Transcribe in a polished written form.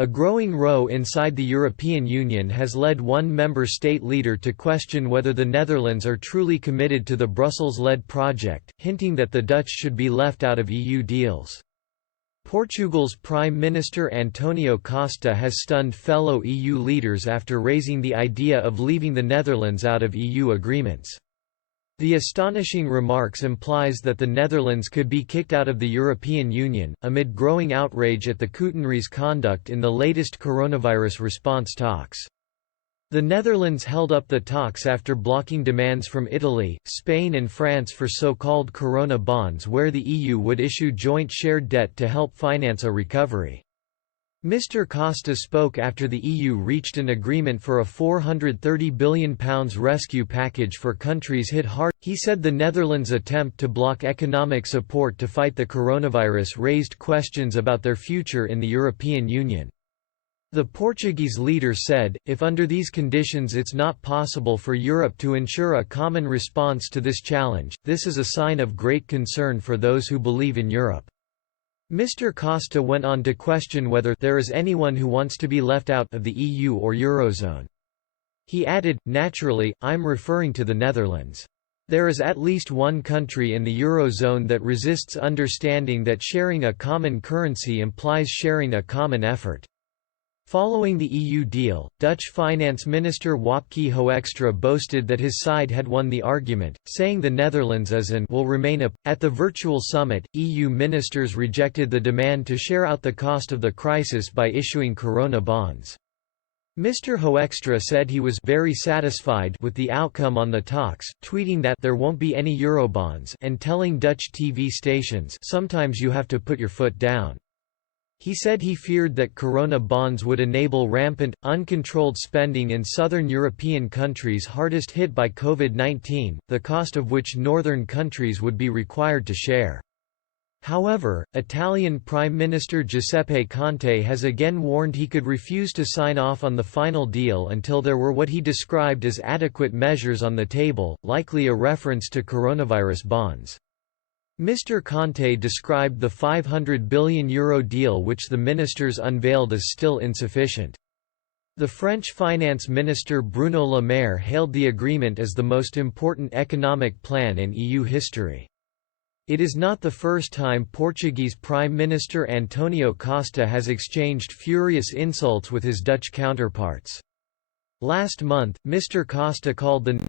A growing row inside the European Union has led one member state leader to question whether the Netherlands are truly committed to the Brussels-led project, hinting that the Dutch should be left out of EU deals. Portugal's Prime Minister Antonio Costa has stunned fellow EU leaders after raising the idea of leaving the Netherlands out of EU agreements. The astonishing remarks implies that the Netherlands could be kicked out of the European Union, amid growing outrage at the Koutenrij's conduct in the latest coronavirus response talks. The Netherlands held up the talks after blocking demands from Italy, Spain and France for so-called corona bonds where the EU would issue joint shared debt to help finance a recovery. Mr Costa spoke after the EU reached an agreement for a £430 billion rescue package for countries hit hard. He said the Netherlands' attempt to block economic support to fight the coronavirus raised questions about their future in the European Union. The Portuguese leader said, if under these conditions it's not possible for Europe to ensure a common response to this challenge, this is a sign of great concern for those who believe in Europe. Mr Costa went on to question whether there is anyone who wants to be left out of the EU or Eurozone. He added, naturally, I'm referring to the Netherlands. There is at least one country in the Eurozone that resists understanding that sharing a common currency implies sharing a common effort. Following the EU deal, Dutch Finance Minister Wopke Hoekstra boasted that his side had won the argument, saying the Netherlands is and will remain a. At the virtual summit, EU ministers rejected the demand to share out the cost of the crisis by issuing corona bonds. Mr Hoekstra said he was very satisfied with the outcome on the talks, tweeting that there won't be any Eurobonds and telling Dutch TV stations, sometimes you have to put your foot down. He said he feared that corona bonds would enable rampant, uncontrolled spending in southern European countries hardest hit by COVID-19, the cost of which northern countries would be required to share. However, Italian Prime Minister Giuseppe Conte has again warned he could refuse to sign off on the final deal until there were what he described as adequate measures on the table, likely a reference to coronavirus bonds. Mr Conte described the €500 billion deal which the ministers unveiled as still insufficient. The French finance minister Bruno Le Maire hailed the agreement as the most important economic plan in EU history. It is not the first time Portuguese Prime Minister Antonio Costa has exchanged furious insults with his Dutch counterparts. Last month, Mr Costa called the